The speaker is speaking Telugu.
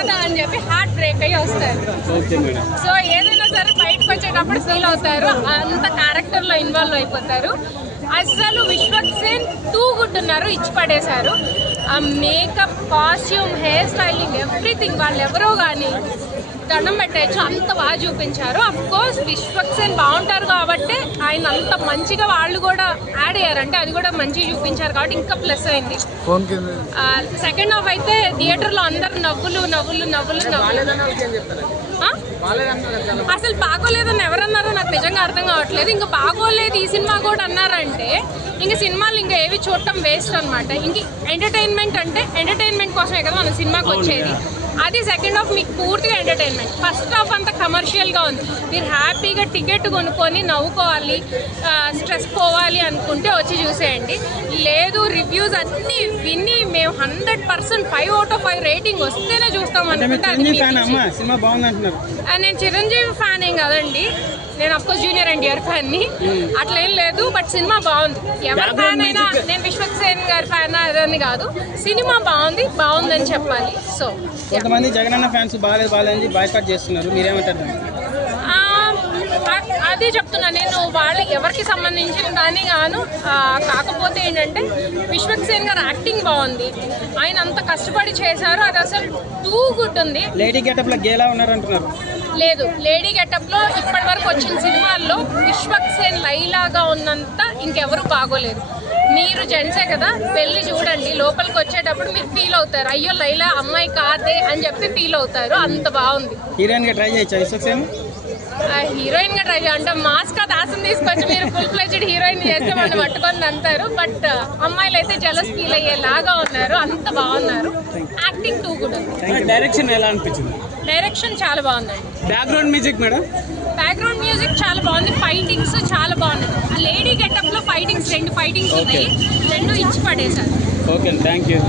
కాదా అని చెప్పి హార్ట్ బ్రేక్ అయ్యి వస్తారు. సో ఏదైనా సరే బయటకు వచ్చేటప్పుడు ఫీల్ అవుతారు, అంత క్యారెక్టర్లో ఇన్వాల్వ్ అయిపోతారు. అసలు విశ్వక్ సేన్ టూ గుడ్ ఉన్నారు, ఇచ్చి పడేశారు. ఆ makeup, costume, hair styling, everything వాళ్ళు ఎవరో కానీ దండం పెట్టచ్చు, అంత బాగా చూపించారు. అఫ్ కోర్స్ విశ్వక్ సేన్ బాగుంటారు కాబట్టి ఆయన అంత మంచిగా వాళ్ళు కూడా యాడ్ అయ్యారంటే అది కూడా మంచిగా చూపించారు కాబట్టి ఇంకా ప్లస్ అయింది. సెకండ్ హాఫ్ అయితే థియేటర్లో అందరు నవ్వులు నవ్వులు నవ్వులు నవ్వులు. అసలు బాగోలేదని ఎవరన్నారో నాకు నిజంగా అర్థం కావట్లేదు. ఇంకా బాగోలేదు ఈ సినిమా కూడా అన్నారంటే ఇంక సినిమాలు ఇంకా ఏవి చూడటం వేస్ట్ అనమాట. ఇంక ఎంటర్టైన్మెంట్ అంటే ఎంటర్టైన్మెంట్ కోసమే కదా మనం సినిమాకి వచ్చేది. అది సెకండ్ హాఫ్ మీకు పూర్తిగా ఎంటర్టైన్మెంట్. ఫస్ట్ హాఫ్ అంతా కమర్షియల్గా ఉంది. మీరు హ్యాపీగా టికెట్ కొనుక్కొని నవ్వుకోవాలి, స్ట్రెస్ పోవాలి అనుకుంటే వచ్చి చూసేయండి. లేదు రివ్యూస్ అన్నీ విని మేము 100% 5 out of 5 రేటింగ్ వస్తేనే చూస్తాం అనుకుంటే నేను చిరంజీవి ఫ్యాన్ ఏం కదండి, నేను అఫ్కోర్స్ జూనియర్ ఎన్టీఆర్ ఫ్యాన్ని, అట్లా ఏం లేదు. బట్ సినిమా బాగుంది. ఎవరి ఫ్యాన్ అయినా నేను విశ్వక్ సేన్ గారి ఫ్యాన్ అదని కాదు, సినిమా బాగుందని చెప్పాలి. సో కొంతమంది జగనన్న ఫ్యాన్స్ బాగాలేదని బాయ్కాట్ చేస్తున్నారు, మీరేమంటారు? అదే చెప్తున్నా నేను, వాళ్ళు ఎవరికి సంబంధించిన దాని గాను. కాకపోతే ఏంటంటే విశ్వక్ సేన్ గారు యాక్టింగ్ బాగుంది, ఆయన అంత కష్టపడి చేశారు, అది అసలు టూ గుడ్ ఉంది. లేడీ గెటప్ లో గేలా ఉన్నారు అంటున్నారు. లేదు, లేడీ గెటప్ లో ఇప్పటి వరకు వచ్చిన సినిమాల్లో విశ్వక్ సేన్ లైలాగా ఉన్నంత ఇంకెవరు బాగోలేదు. మీరు జెంట్సే కదా, వెళ్ళి చూడండి, లోపలికి వచ్చేటప్పుడు మీరు ఫీల్ అవుతారు, అయ్యో లైలా అమ్మాయి కాదే అని చెప్పి ఫీల్ అవుతారు. అంత బాగుంది. హీరోయిన్ గా ట్రై చేయొచ్చా విశ్వక్ సేన్? హీరోయిన్ గా ట్రై అంటే మాస్క్ దాసం తీసుకొచ్చి మీరు ఫుల్ ఫ్లెడ్జ్డ్ హీరోయిన్ చేస్తే మనం పట్టుకొని అంటారు. బట్ అమ్మాయిలు అయితే జలస్ ఫీల్ అయ్యేలాగా ఉన్నారు, అంత బాగున్నారు. యాక్టింగ్ టూ గుడ్ ఉంది. డైరెక్షన్ ఎలా అనిపించింది? డైరెక్షన్ చాలా బాగుందండి. Background music madam? Background music చాలా బాగుంది. ఫైటింగ్స్ చాలా బాగున్నాయి. ఆ లేడీ గెటప్ లో ఫైటింగ్స్ 2 ఫైటింగ్స్ ఉన్నాయి, 2 ఇచ్చి పడేశారు. Okay, thank you.